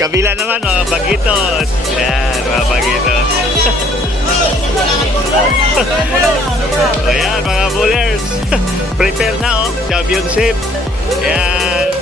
Kabila naman mga bagitos. Yan, mga bagitos. So yan, mga bullers. Prepare na oh, championship. Yan.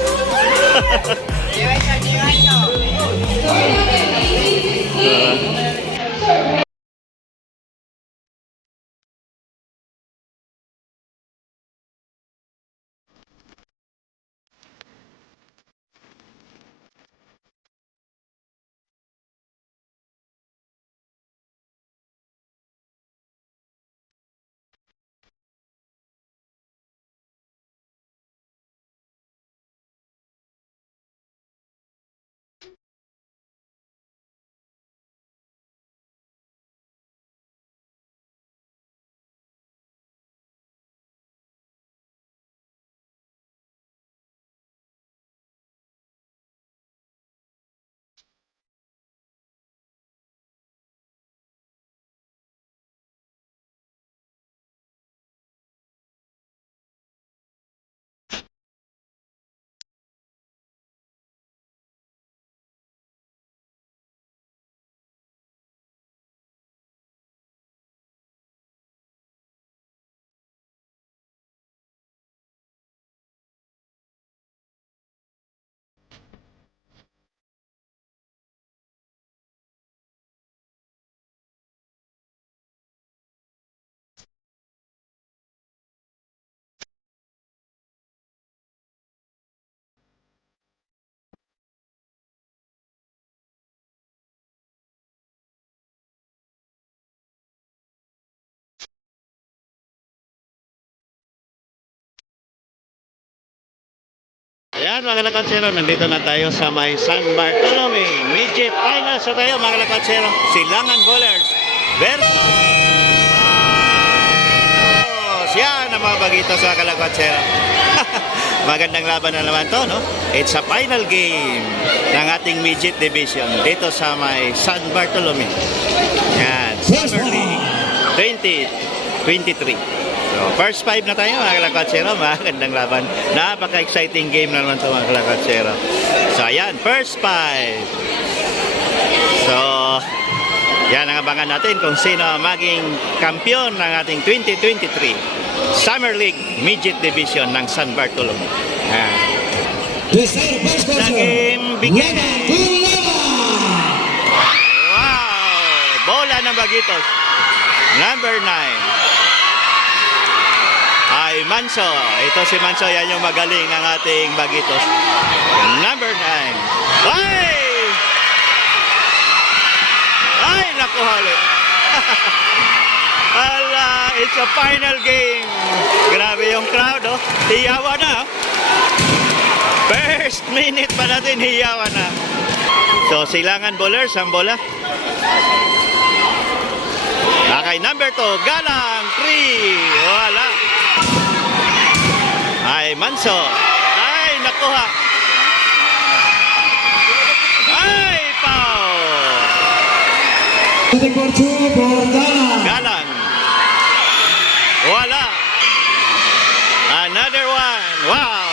Ayan mga lakatsero, nandito na tayo sa may San Bartolome Midget Finals na tayo mga lakatsero. Silangan Bowlers versus yan ang mga bagitos sa kalakatsero. Magandang laban na naman to, no? It's a final game ng ating Midget Division dito sa may San Bartolome. Yan, Summer League 2023. So, first 5 na tayo mga kalakatsero, magandang laban. Napaka-exciting game na naman ito mga kalakatsero. So ayan, first 5. So, yan ang abangan natin kung sino ang maging kampiyon ng ating 2023 Summer League Midget Division ng San Bartolome. Ayan. Sa game begin. Wow! Bola ng bagitos. Number 9. Ay Manso. Ito si Manso, yan yung magaling ng ating bagitos. Number 9. Ay! Ay, nakuha ulit. Ala, it's a final game. Grabe yung crowd, oh. Hiyawa na, oh. First minute pa natin, hiyawa na. So, Silangan Bowlers, ang bola. Okay, number 2, Galang, 3. Wala. Ay, Manso. Ay, nakuha. Ay, foul. Galang. Wala. Another one. Wow.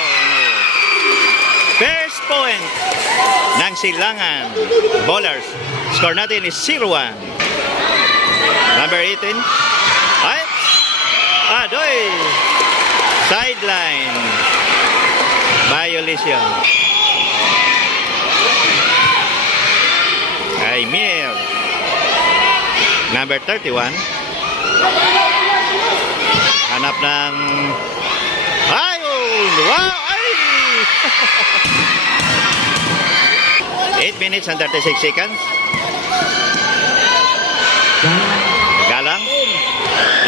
First point ng Silangan Bowlers. Score natin is 0-1. Number 18. Ay! Adoy! Sideline. Violation. Ay, Mir. Number 31. Hanap ng... Ay! Wow! Ay! 8 minutes and 36 seconds. Galang.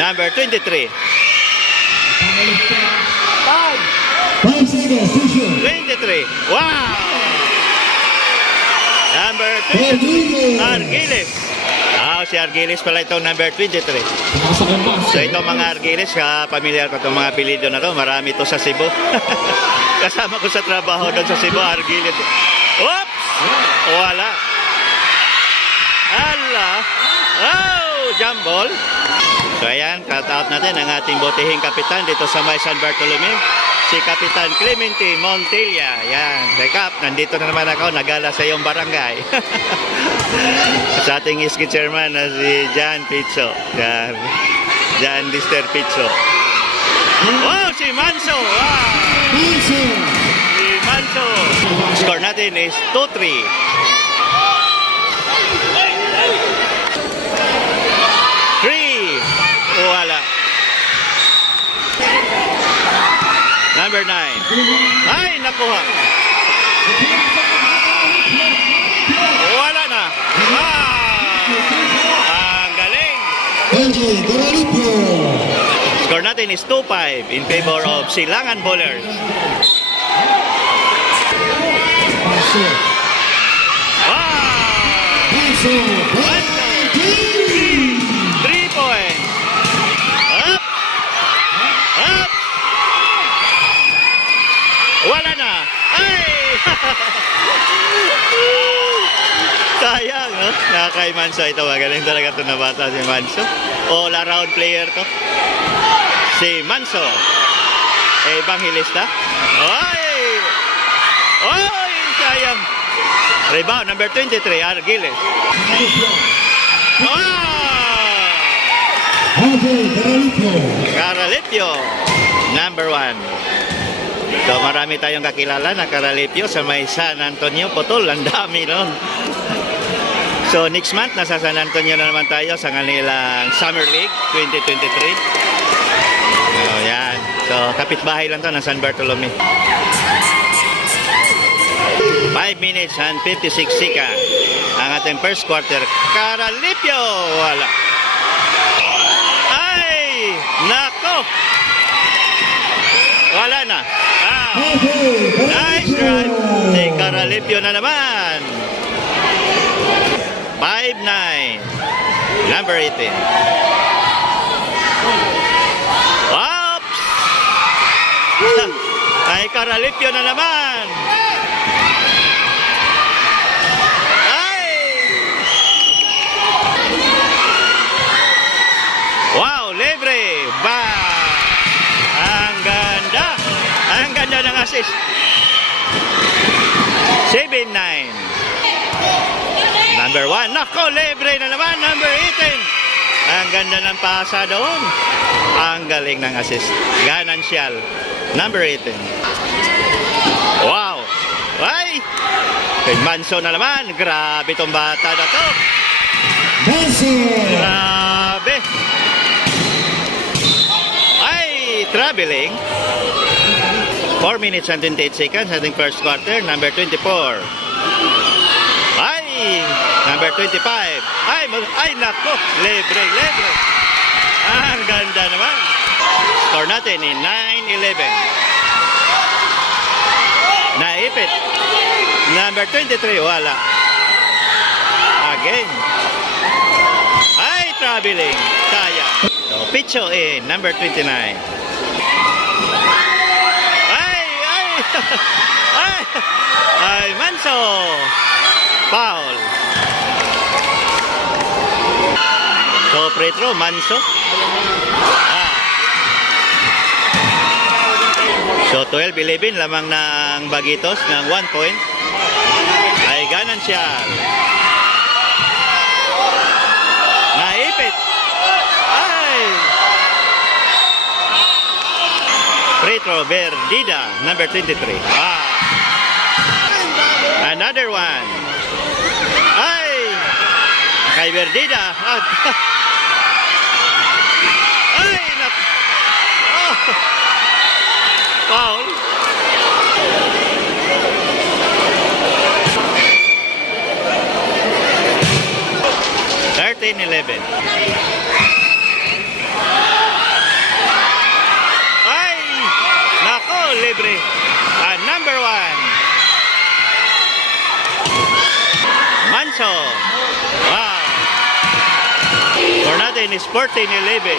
Number 23. 5 seconds, 23. Wow! Number 23. Argiles. Si Argiles pala itong number 23. So itong mga Argiles, pamilyar ko itong mga apelido na to. Marami to sa Cebu. Kasama ko sa trabaho doon sa Cebu, Argiles. Oops! Wala. Ala. Oh, jump ball. So ayan, cut out natin ang ating botihing kapitan dito sa may San Bartolome. Si Kapitan Clemente Montilla. Yan, Kap, nandito na naman ako, nagala sa iyong barangay. Sa ating iski chairman na si John Pizzo. Yan, John Lister Pizzo. Wow, si Manso! Wow! Si Manso! Score natin is 2-3. 3. Wala. Number 9. Ay, nakuha. Wala na. Ang galing. Score natin is 2-5 in favor of Silangan Bowlers. Wow! 3 points. Up. Up. Wala na. Ay! Sayang, no? Nakakay Manso ito. Magaling talaga ito na bata si Manso. All-around player to. Si Manso. Evangelista. Ay! Ay! Sayang. Rebound, number 23, Argiles. Caralipio, number 1. So marami tayong kakilala na Caralipio sa may San Antonio, Putol. Ang dami nun. So next month, nasa San Antonio na naman tayo sa kanilang Summer League 2023. So yan. So kapitbahay lang to ng San Bartolome. 5 minutes and 56 seconds ang ating first quarter. Caralipio, wala. Ay, nako. Wala na. Nice run. Si Caralipio na naman. 5-9. Number 18. Oops. Ay, Caralipio na naman. Wow, libre! Ba! Ang ganda! Ang ganda ng assist. 7-9. Number 1. Nako, libre na naman. Number 18. Ang ganda ng pasa doon. Ang galing ng assist. Ganancial. Number 18. Wow! Ay! Kay Manso na naman. Grabe tong bata na to. Grabe! Traveling 4 minutes and 28 seconds I think first quarter. Number 24. Ay, number 25. Ay nako, libre. Ang ganda naman. Score natin in 9-11. Naipit. Number 23, wala. Again. Ay, traveling. Sayang. So, Picho in number 29. Ay, Manso. Foul. So, free throw, Manso. So, 12-11 lamang ng Baguitos ng 1 point. Ay, Ganancial. Marco Verdida, number 23. Ah. Another one. Ay! Kay Verdida. Ah. Ay! Oh. Foul. Thirteen, 11. Ay! Nako, libre. Number 1. Manso. Wow. For natin is 14-11.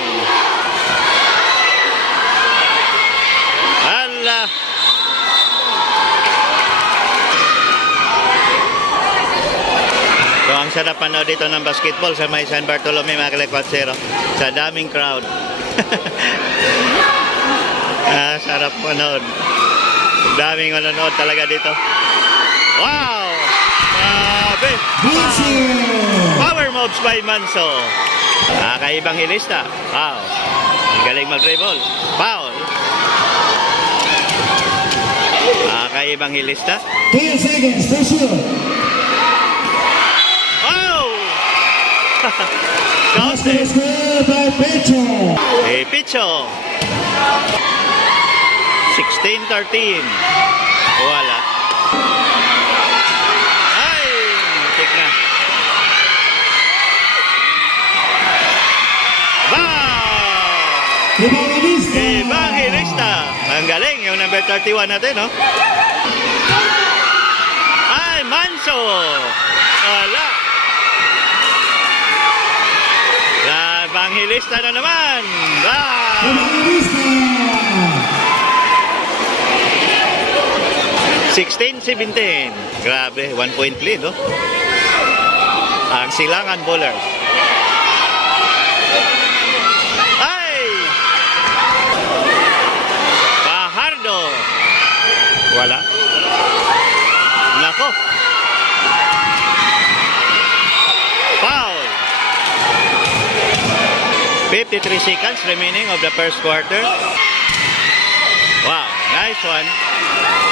Ala. So, ang sarap panood dito ng basketball sa may San Bartolome, mga kalekwatsero. Sa daming crowd. Sarap panood. Daming manonood talaga dito. Wow! Grabe! Power moves by Manso. Kakaibang hilista. Wow! Ang galing mag-dribble. Foul. Kakaibang hilista. 10 seconds, for sure. Oh! Basket is scored by Pecho. Picho. 16-13. Wala. Ay! Muntik na. Wow! Evangelista. Evangelista. Ang galing. Yung number 31 natin, no? Ay, Manso. Wala. Evangelista na naman. Wow! Evangelista. 16-17. Grabe, 1-point lead, no? Ang Silangan Bowlers. Ay! Pajardo. Wala. Nako. Foul. 53 seconds remaining of the first quarter. Wow, nice one.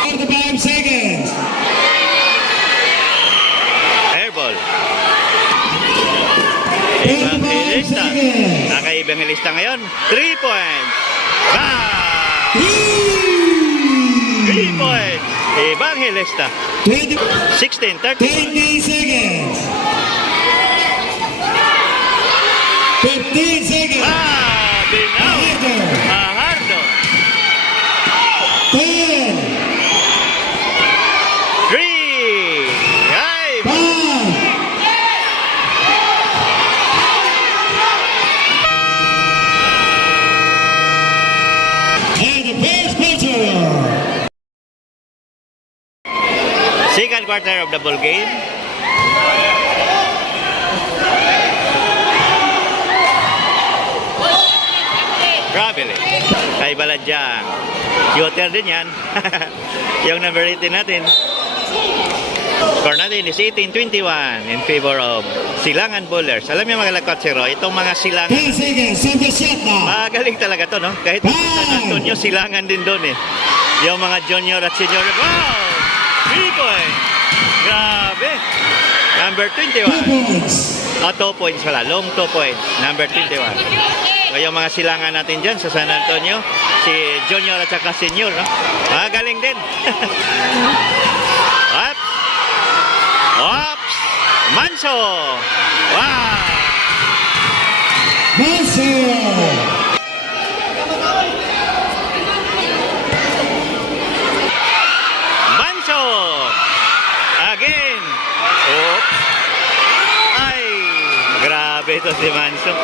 45 seconds. Airball. 45 Evangelista. seconds. Naka-Evangelista ngayon. 3 points. Bang! 3 points. Evangelista. 20 16-30. seconds. 15 seconds. Binaw. Pajardo. 10, 3. Ay! 5, and the first pitcher. Second quarter of the ball game. Grabe. Kay Baladyang. Shooter din yan. Yung number 18 natin. Score natin is 18-21 in favor of Silangan Bowlers. Alam niyo mga kalakwatsero, itong mga Silangan, 10 seconds. Set the shot now. magaling talaga to, no? Kahit San Antonio, Silangan din doon eh. Yung mga junior at senior. Wow! 3 points! Grabe! Number 2 21. points. 2 points wala. Long 2 points. Number 21. So, yung mga silangan natin dyan sa San Antonio, si junior at saka senior, no? Magaling din. Ops! Ops! Manso! Wow! Manso. Manso! Again! Oops! Ay! Grabe ito si Manso.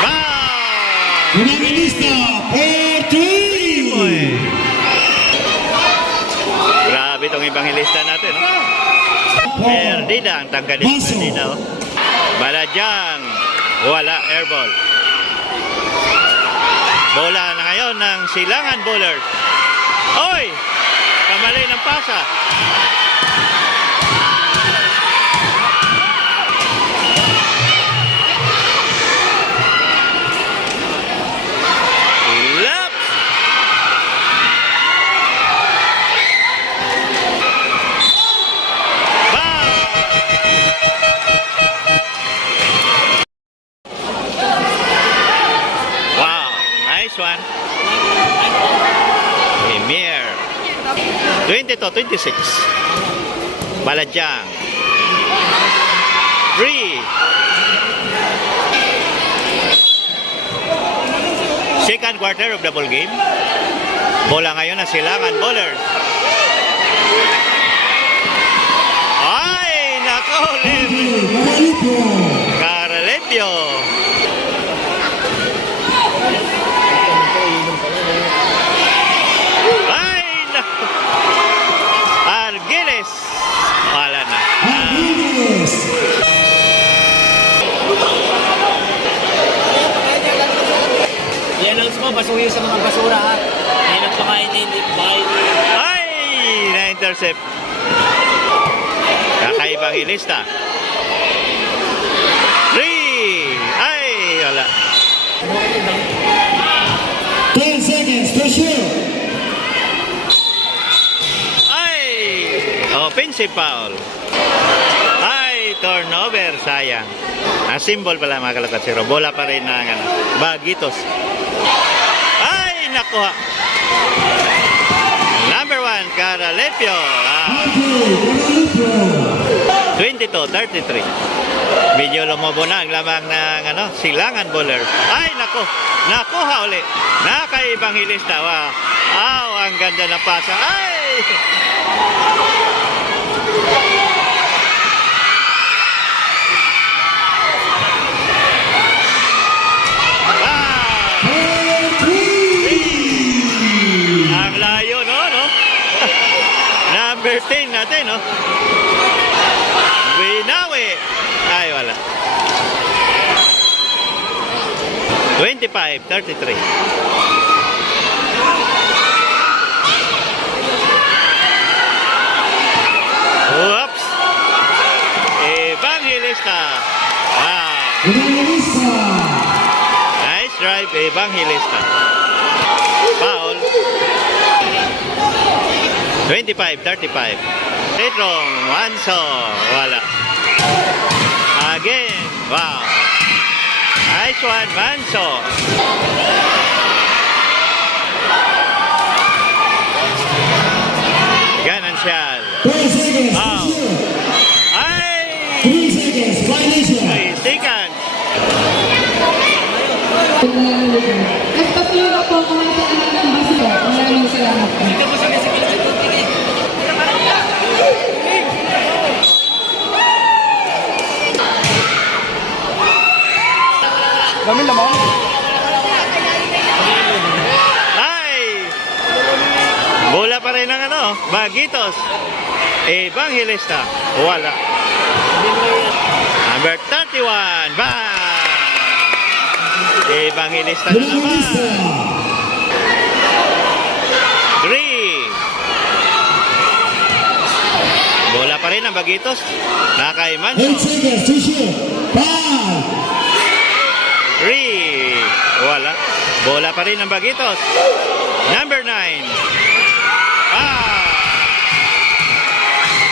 Wow! Evangelista for 3. Grabe itong Evangelista natin, no? Perdida ang tangkad ni Manso. Perdida, oh. Baladyang. Wala, airball. Bola na ngayon ng Silangan Bowlers. Oy! Kamali ng pasa. 22-26. Baladyang. 3. Second quarter of the ball game. Bola ngayon ng Silangan Bowlers. Ay, nako, Caralepio. Ay, nako. Argiles. Wala na. I-announce mo, basuhin sa mga basura ha. May nagpakain na hindi bahay. Ay, na-intercept. Kakaibang ilista. 3. Ay, wala. 10 seconds to shoot. Ay, offensive foul. Ay, turnover, sayang. Ang symbol pala mga kalakatsero. Bola pa rin ng Baguitos. Ay, nakuha. Number 1, Caralepio. 22-33. Medyo lumobo na ang lamang ng Silangan Bowlers. Ay, nako. Nakuha uli. Nakaibang hilista. Wow. Aw, ang ganda ng pasa. Ay! Ang layo, no? Number 10 natin, no? Binawi. Ay, wala. 25-33. Whoops. Evangelista. Wow. Nice drive, Evangelista. Foul. 25-35. Tetrong, Wanso. Wala. Again. Wow. Nice one, Manso. Ganancial. 10 seconds to Wow. shoot. Ay! 3 seconds. Violation. 3 seconds. Nagpapilo po kung ano ang baso. Maraming salamat po. Dito mo sa mesikin sa tubig eh. Gamin lamang. Ay! Bola pa rin ng Baguitos. Evangelista. Wala. Number 31. Bang! Evangelista na naman. 3. Bola pa rin ang Baguitos. Nakay 8 Manso. seconds to shoot. 5. 3. Wala. Bola pa rin ang Baguitos. Number 9.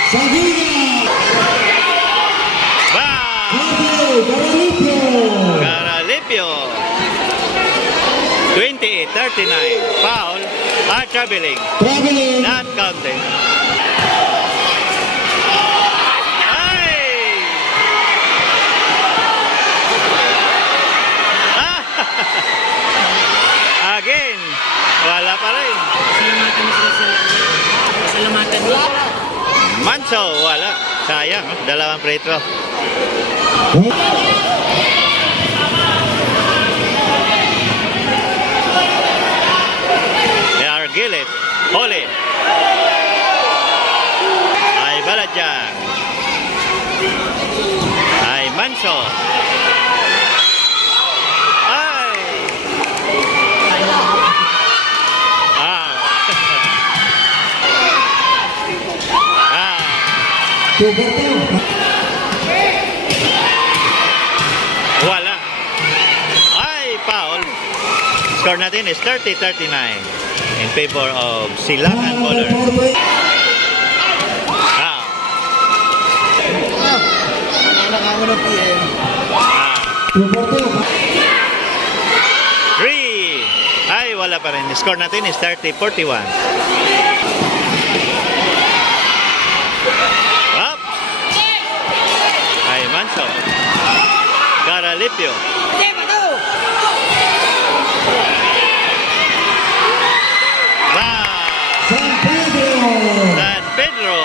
Sagina. Bang! Caralipio. Caralipio. 28-39. Foul. Traveling. Traveling. Not counting. Ay! Again. Wala pa rin. Salamatan mo sila sa... Salamatan mo. Manso. Wala. Sayang. Dalawang free throw. They are Gillet. Holi. Ay Baladyang. Ay Manso. Ay. Wala. Ay, foul. Score natin is 30-39 in favor of Silangan Bowlers. Ah. Three. Ay, wala pa rin. Score natin is 30-41. Caralipio. Wow! San Pedro. San Pedro.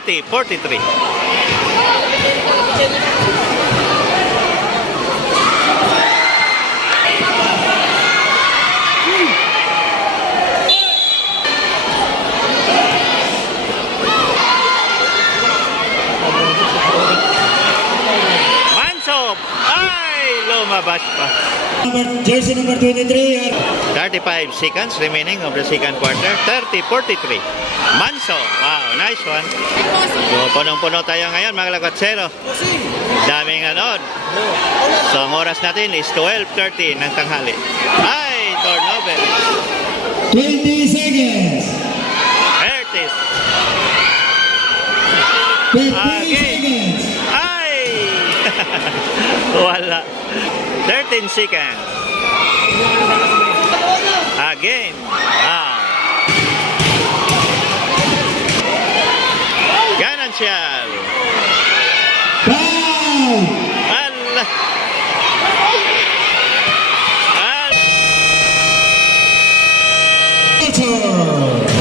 30-43. Manso! Ay! Lumabas pa. Jersey number 23. 35 seconds remaining of the second quarter. 30-43. Manso. Wow, nice one. So, punong-puno tayo ngayon mga Lakotsero. Daming anood. So, ang oras natin is 12:30 ng tanghali. Ay, turnover. 20 seconds. Curtis. 15 Okay. seconds. Ay! Wala. 13 seconds. Again. Ah. Ganancial. Foul. Ala.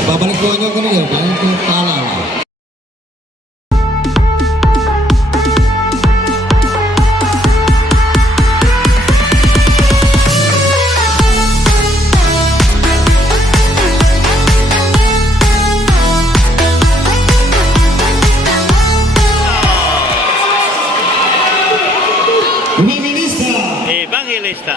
Babalik po nyo ko niyo. Balik ko paalala. Evangelista. Evangelista.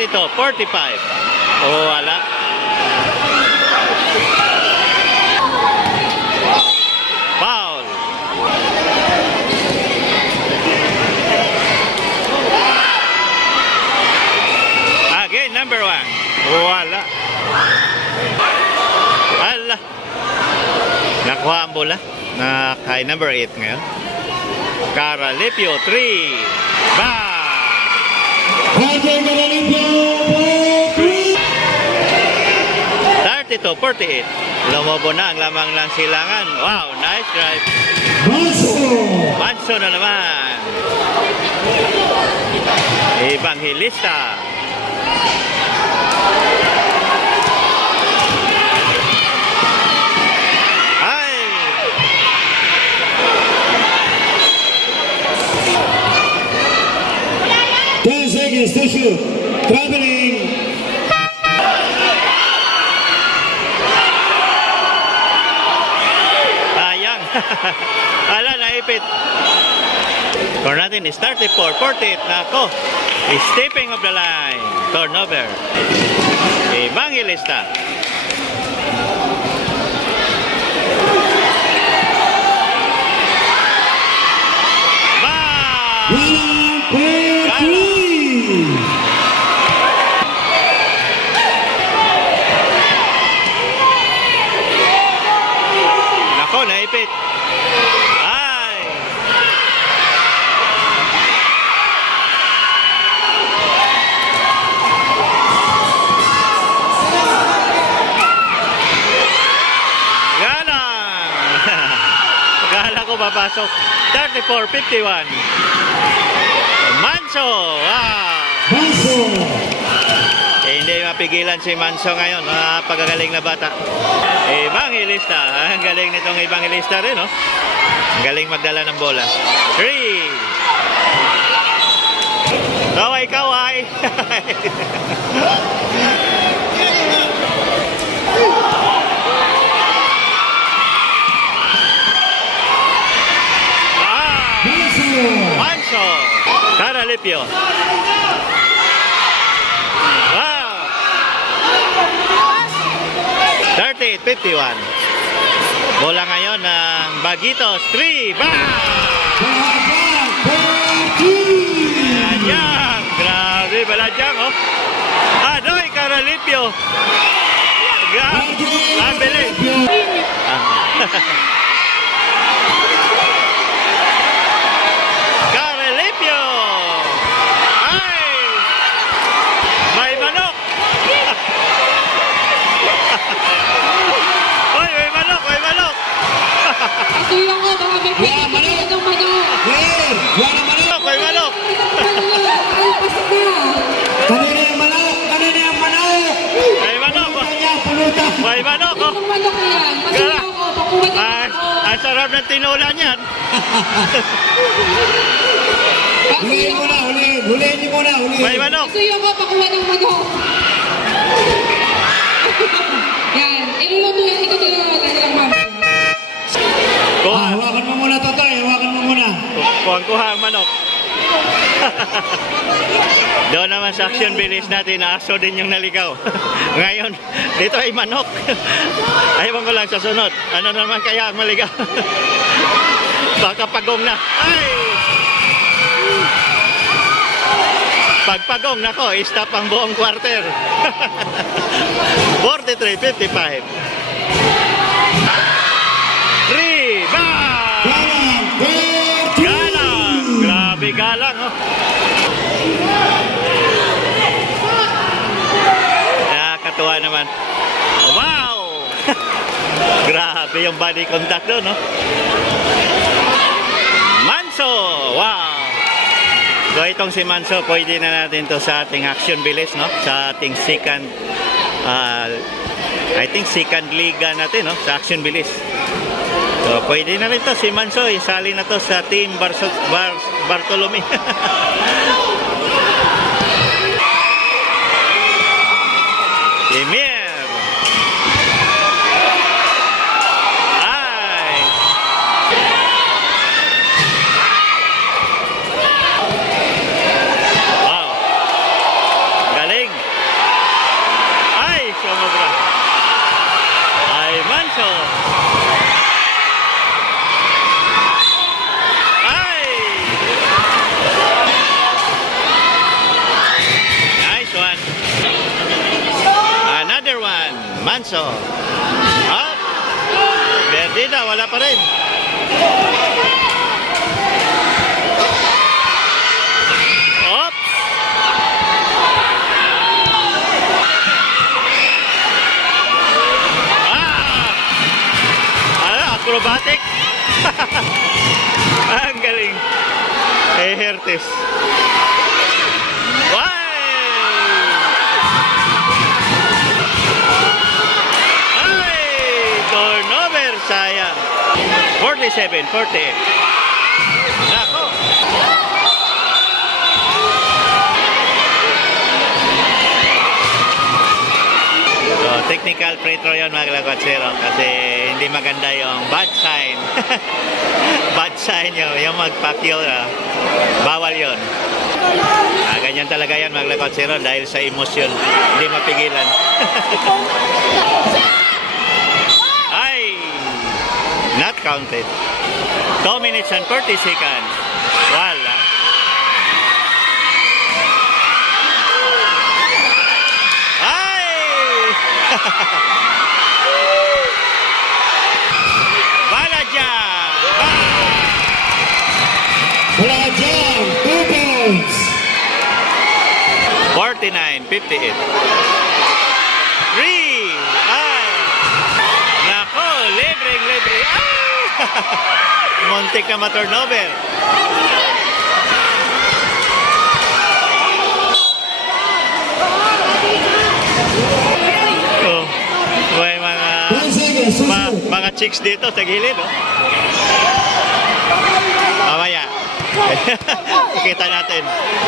Ito, 45. Oh, wala. Foul. Again, number 1. Wala. Ala. Nakuha ang bola na kay number 8 ngayon. Caralipio, 3. Bang! Roger Caralipio. 32-48. Lumobo na ang lamang ng silangan. Wow, nice drive. Manso. Manso na naman. Evangelista. Ay! 10 seconds to shoot. Traveling. Sayang. Ala, naipit. Score natin is 34-48. Nako. Stepping of the line. Turnover. Evangelista. Bang! Walang per-three. Nako, naipit. Ay! Gala ko papasok. 34-51. Manso! Wow! Manso. Hindi mapigilan si Manso ngayon. Pagkagaling na bata. Evangelista. Ang galing nitong Evangelista rin, no? Ang galing magdala ng bola. 3. Kaway-kaway. Manso. Caralipio. Wow. 38-51. Bola ngayon ng Baguitos. 3. Bang! Baladyang. Grabe, Baladyang, oh. Adoy, Caralipio. Ang bilis. Caralipio. Ay! May manok. Mabibigyan ko kayo ng manok. Clear! Buwan ng manok! May manok! Ay, pasok na. Kanina yung manok! Kanina yung manok! May manok! Oh. Kanya, pulutan! May manok! Oh. Anong manok yan? Pasok ako, pakuha na Ay, ako. ang sarap ng tinulan yan. Huliin mo na, huliin! Huliin niyo muna, huliin! May manok! Suyo ko, pakuha ng manok. Yan, iluluto yan. Ito nilalaman nilang mama. Kuha. Hawakan mo muna, Totoy! Hawakan mo muna! Kuha ang manok. Doon naman sa action bilis natin, aso din yung naligaw. Ngayon, dito ay manok. Ayaw ko lang sa sunod. Ano naman kaya ang maligaw? Baka pagong na. Ay! Pagpagong nako, stop ang buong quarter. 43-55. Rebound! Galang! Bertie! Galang! Grabe galang, oh. Nakakatuwa naman. Wow! Grabe yung body contact doon, no? Manso! Wow! So itong si Manso, pwede na natin to sa ating action bilis, no? Sa ating second, I think second liga natin, no? Sa action bilis. So pwede na rin to si Manso, isali na to sa team Bartolome. Emir! Ay! Wow! Galing! Ay! Sumobra! Ay, Manso! Ay! Nice one! Another one! Manso! Up! Berdida, wala pa rin! Oops! Acrobatic. Ang galing. Eh, Hertes. Wow! Ay! Turnover, sayang. 47-48. Nako. So, technical free throw yun mga kalagwatsero kasi hindi maganda yung bad sign. Bad sign yun, yung magpakil, bawal yun. Ganyan talaga yan mga kalagwatsero dahil sa emosyon, hindi mapigilan. Ay! Not counted. 2 minutes and 40 seconds. Wala. Wala dyan! Wala dyan! 2 points! 49-58. 3! Ay! Nako! Libre! Ay! Muntik na ma-turnover. Oh, may mga 10 seconds! mga chicks dito sa gilid, oh. Mamaya. Kita natin.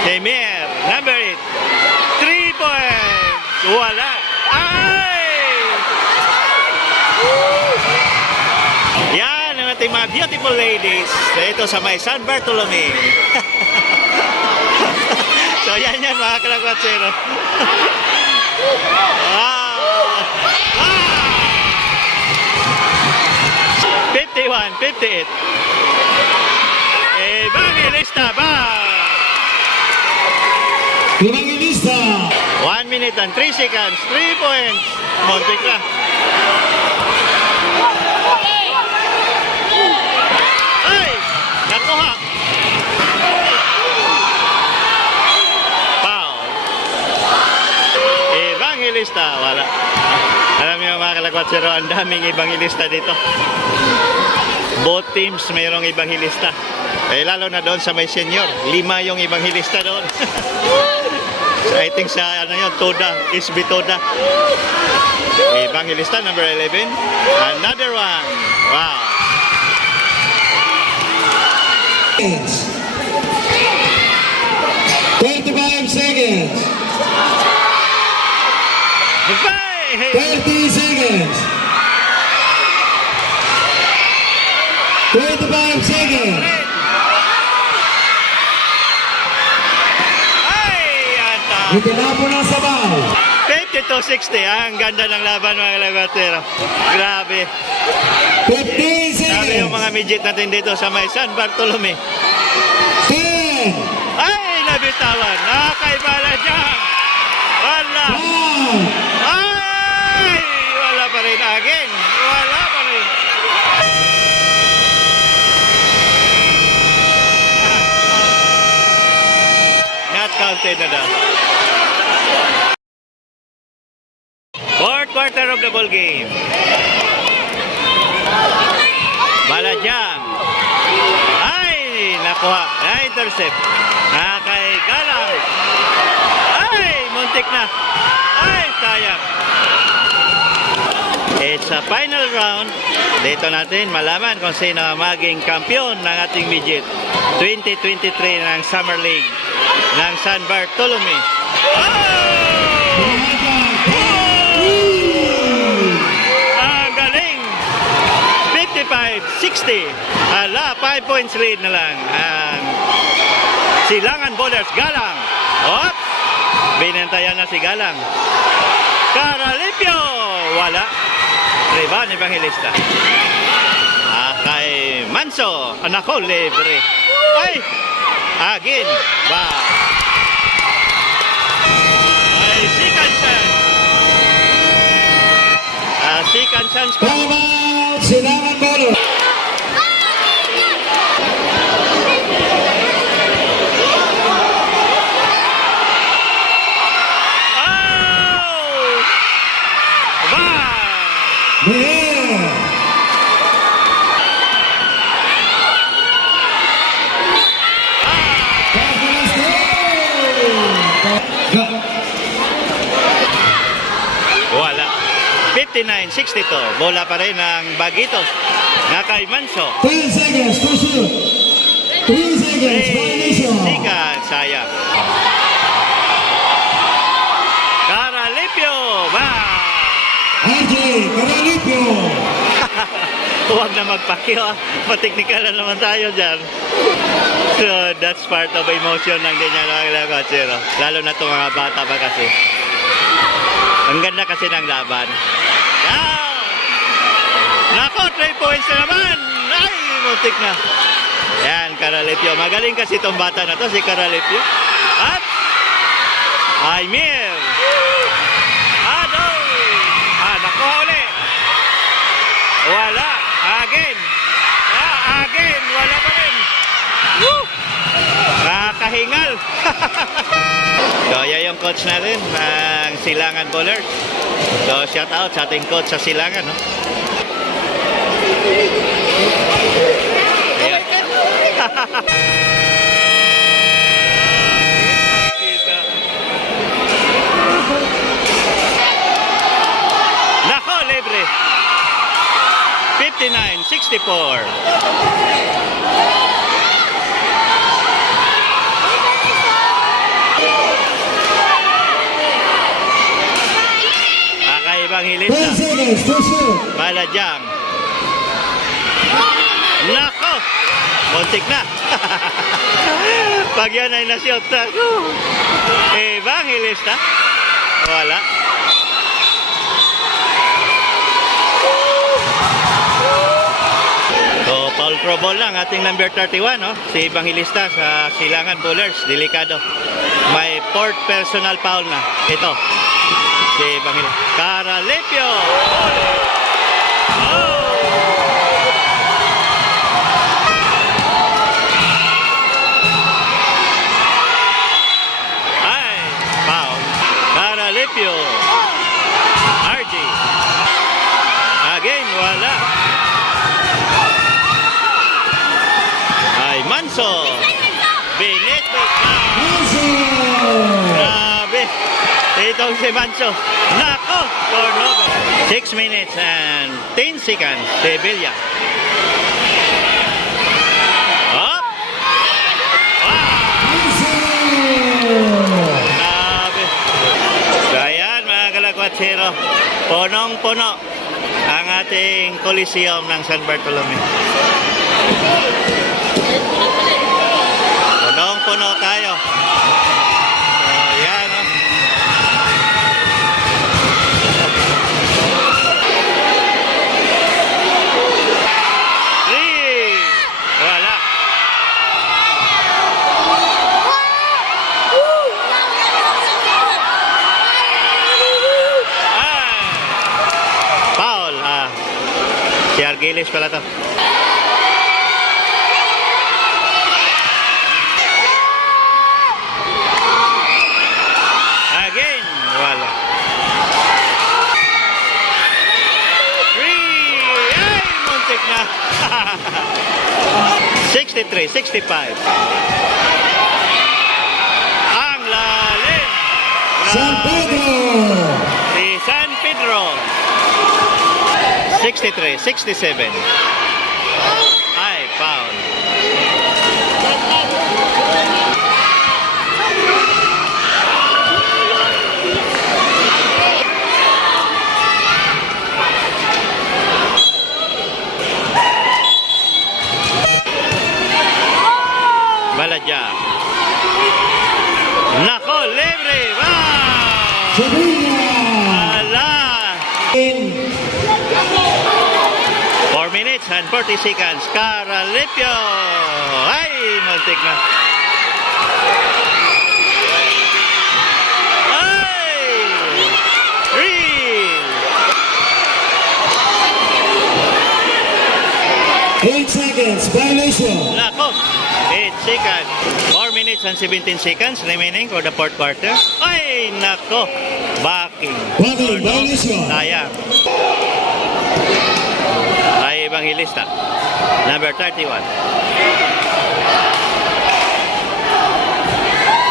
Emir, number 8. 3 points. Wala. Ay! Yan ang ating mga beautiful ladies. Ito sa may San Bartolome. So yan mga kalagwatsero. Wow! 51-58. Evangelista ba? Evangelista! 1 minute and 3 seconds. 3 points. Montik na. Ay! Nakuha. Foul. Evangelista. Wala. Alam niyo mga kalagwatsero, ang daming evangelista dito. Both teams mayroong ibanghilista. Eh, lalo na doon sa may senior. 5 yung ibanghilista doon. So, I think sa ano yun, Toda, SB Toda. Ibanghilista number 11. Another one. Wow. 35 seconds. Goodbye! 30 seconds. 25 seconds. Ay! Ata! Itinapon ang sabaw. 52-60. Ang ganda ng laban mga kalagwatero. Grabe. 15 Grabe yung seconds. mga midget natin dito sa may San Bartolome. 10, Ay! Nabitawan. Nakaibala dyan. Wala. 9, Ay! Wala pa rin again. Wala pa rin. Not counted na daw. Fourth quarter of the ball game. Baladyang. Ay! Nakuha. Na-intercept. Kay Galang. Ay! Muntik na. Ay! Sayang. It's a final round. Dito natin malaman kung sino ang maging kampiyon ng ating midget 2023 ng Summer League ng San Bartolome. Ang galing! 55-60. Hala, 5 points lead na lang ang Silangan Bowlers. Galang. Oops! Binantayan na si Galang. Caralipio! Wala. Rebound Evangelista. Kay Manso. Anako, libre. Ay! Again. Ba. Ay, second chance. Second chance pa. time out. Silangan Bolo. Oh! Ba! Yeah. Wala. 59-62. Bola pa rin ang Bagitos. Na kay Manso. 10 seconds to shoot. 3 seconds violation. Sigan, sayang. Caralipio. Ba! RJ Caralipio. Huwag na magpakyo. Mateknikal na naman tayo dyan. So, that's part of emotion ng ganyan mga katsero. Lalo na itong mga bata pa kasi. Ang ganda kasi ng laban. Wow! Nako, 3 points na naman! Ay, muntik na. Yan, Caralipio. Magaling kasi itong bata na to, si Caralipio. At, Aymir. Adoy. Nakuha uli. Wala. Again. Again. Wala pa rin. Woo! Nakahingal. So, yan yung coach natin ng Silangan Bowlers. So, shout out sa ating coach sa Silangan, no? Ayan. Kita. Nako, libre. 59-64. Evangelista. 10 seconds to shoot. Baladyang. Nako! Muntik na. Pag yan ay nasyot. Evangelista. Wala. So, foul pro ball lang ating number 31, no? Si Evangelista sa Silangan Bowlers. Delikado. May fourth personal foul na. Ito. Si Evangelista. Caralipio! Oh! Ay! Foul. Caralipio. RJ. Again, wala. Manso. Benito. Grabe. Itong si Manso. Nako. Turnover. 6 minutes and 10 seconds. De Villa. Oh. Grabe. So ayan mga kalakwatsero, punong-puno ang ating Coliseum ng San Bartolome. Punong-puno tayo. So ayan o. Wala. Foul. Si Argilis pala to. Again. Wala. 3. Ay, muntik na. 63, 65. Ang lalim. San Pedro! Si San Pedro. 63, 67. Ay, foul. Baladya. Nako, libre. Wow! Sevilla! Ala! 4 minutes and 40 seconds. Caralipio. Ay, muntik na. Ay! Real. 8 seconds, violation. Nako. 8 seconds. 4 minutes and 17 seconds remaining for the fourth quarter. Ay, nako. Backing. Backing, violation. Sayang. Ay, Evangelista. Number 31.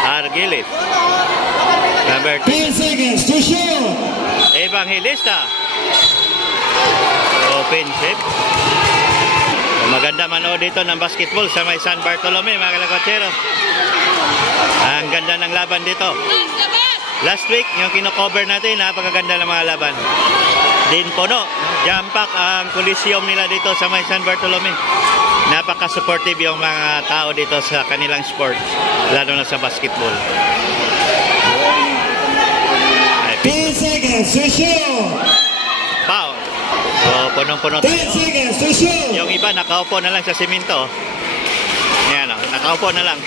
Argilis. Number 10 seconds to shoot. Evangelista. Offensive. Maganda manood dito ng basketball sa may San Bartolome, mga kalakwatsero. Ang ganda ng laban dito. Last week, yung kino-cover natin, napakaganda ng mga laban. Din puno, jam pack ang Coliseum nila dito sa may San Bartolome. Napaka-supportive yung mga tao dito sa kanilang sports, lalo na sa basketball. Ay, 10 seconds to shoot. foul. So, punong-puno 10 tayo. seconds to shoot. Yung iba nakaupo na lang sa simento. Yan o, nakaupo na lang.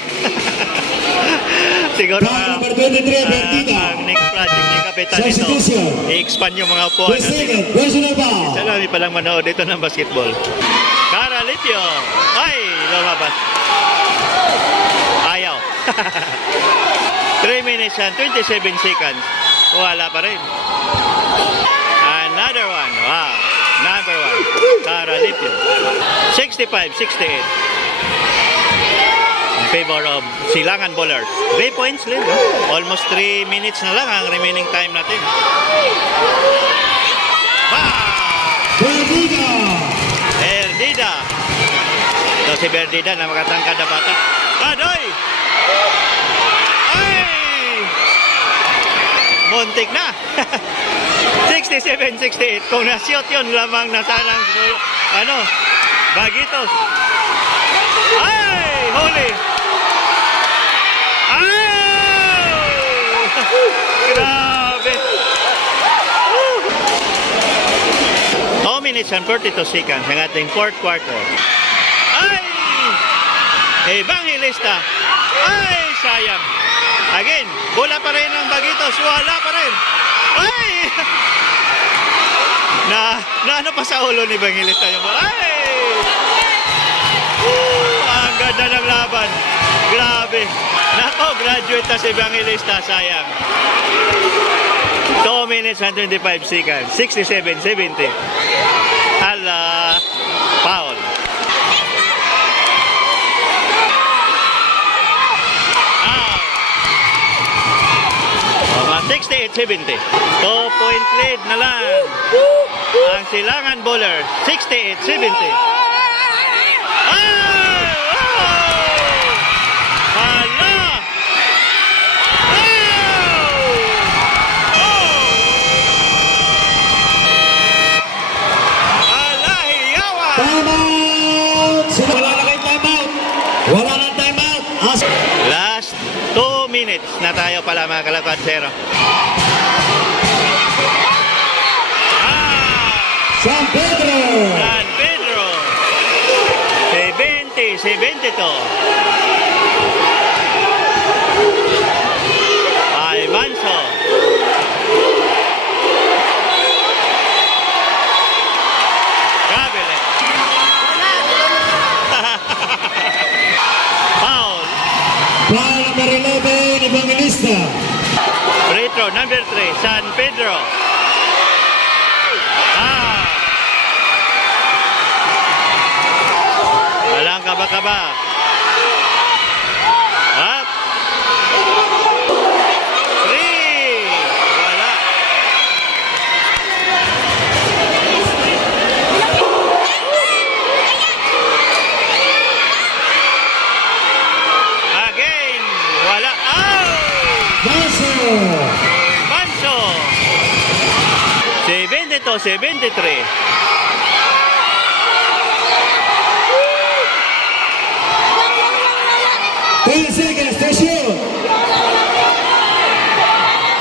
Siguro Foul number 23, Bertita. ang next project ni Kapitan ito, Substitution. i-expand yung mga upuan 10 natin. seconds, personal foul. Salami palang manood dito ng basketball. Caralipio. Ay, lumabas. Ayaw. 3 minutes and 27 seconds. Wala pa rin. Another one. Wow. Number 1. Caralipio. 65-68. In favor of Silangan Bowlers. 3 points din. No? Almost 3 minutes na lang ang remaining time natin. Bertita. Berdida. Ito si Berdida na makatangkad na bata. Adoy! Ay! Muntik na. 67-68. Kung na-shoot yun, lamang na sanang Bagitos. Ay! Huli! Ay! Grabe! 2 minutes and 42 seconds ang ating fourth quarter. Ay! Evangelista. Ay! Sayang. Again, bola pa rin ang Bagitos. Wala pa rin. Ay! Ano pa sa ulo ni Evangelista yung bola. Ay! Ang ganda ng laban. Grabe. Nako, graduate na si Evangelista. Sayang. 2 minutes and 25 seconds. 67-70. Hala. Foul. 68-70. 2-point lead na lang. Ang Silangan Bowler, 68-70. Hala! Hala, hiyawan! Timeout! Wala na kayong timeout! Wala na timeout! Last 2 minutes na tayo pala mga kalakwatsero. San Pedro! San Pedro, 70-72. Ay Manso. Gabele. Foul. Foul number 11, Evangelista. Free throw number 3, San Pedro. Walang kaba-kaba. Up. 3. Wala. Again. Wala. Out. Manso! Manso. 72-73. 10 seconds to shoot!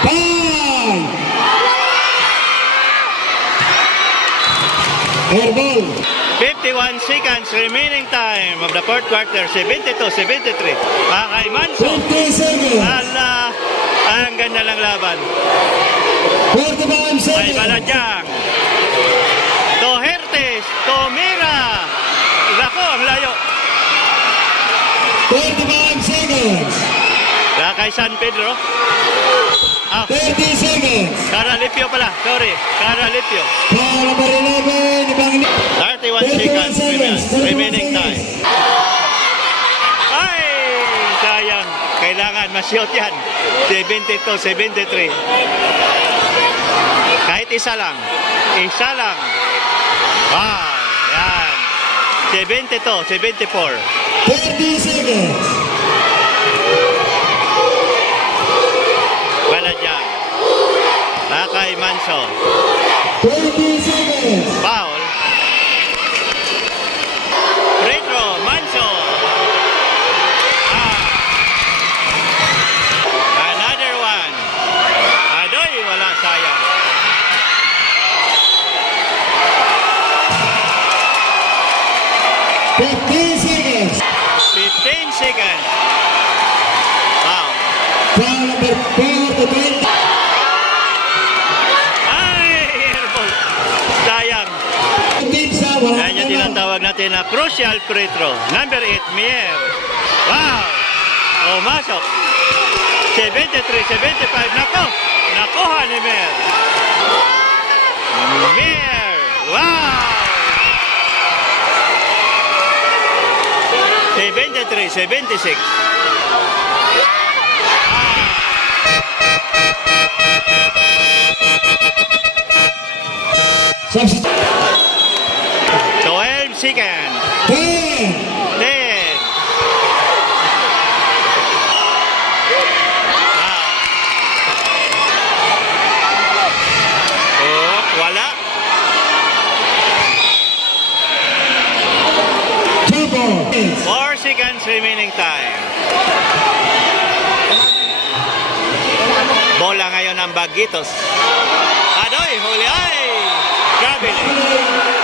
5! Air ball! 51 seconds remaining time of the fourth quarter. 72-73. Kay Manso. 50 seconds! Ala, ang ganda ng laban. 45 Ay seconds! Baladyang. Tohertes. Tomira. Lako, ang layo. 25 seconds! Kay San Pedro. Ah, 30 seconds! Caralipio pala. Sorry. Caralipio. Foul number 11, Evangelista. 31 seconds remaining time. Ay, sayang. Kailangan masyot yan. 72-73. Kahit isa lang. Isa lang. Wow, yan. 72-74. 30 seconds! Baladyang. Kay Manso. 20 seconds! Foul. Retro, Manso. Another one. Adoy, wala, sayang. Seconds. 15 seconds. Wow. Foul number 4 to 20. Ay, airball. Sayang. Team sa wala Yan yung tinatawag natin na crucial free throw. Number 8, Mier. Wow. Oh, masok. 73-75. Nako. Nakuha ni Mier. Mier. Wow. 73-76. Substitute. 12 seconds. 10. 10. Oh, wala. Jumbo. 4 seconds remaining time. Bola ngayon ang Baguitos. Adoy, huli ay! Gabile.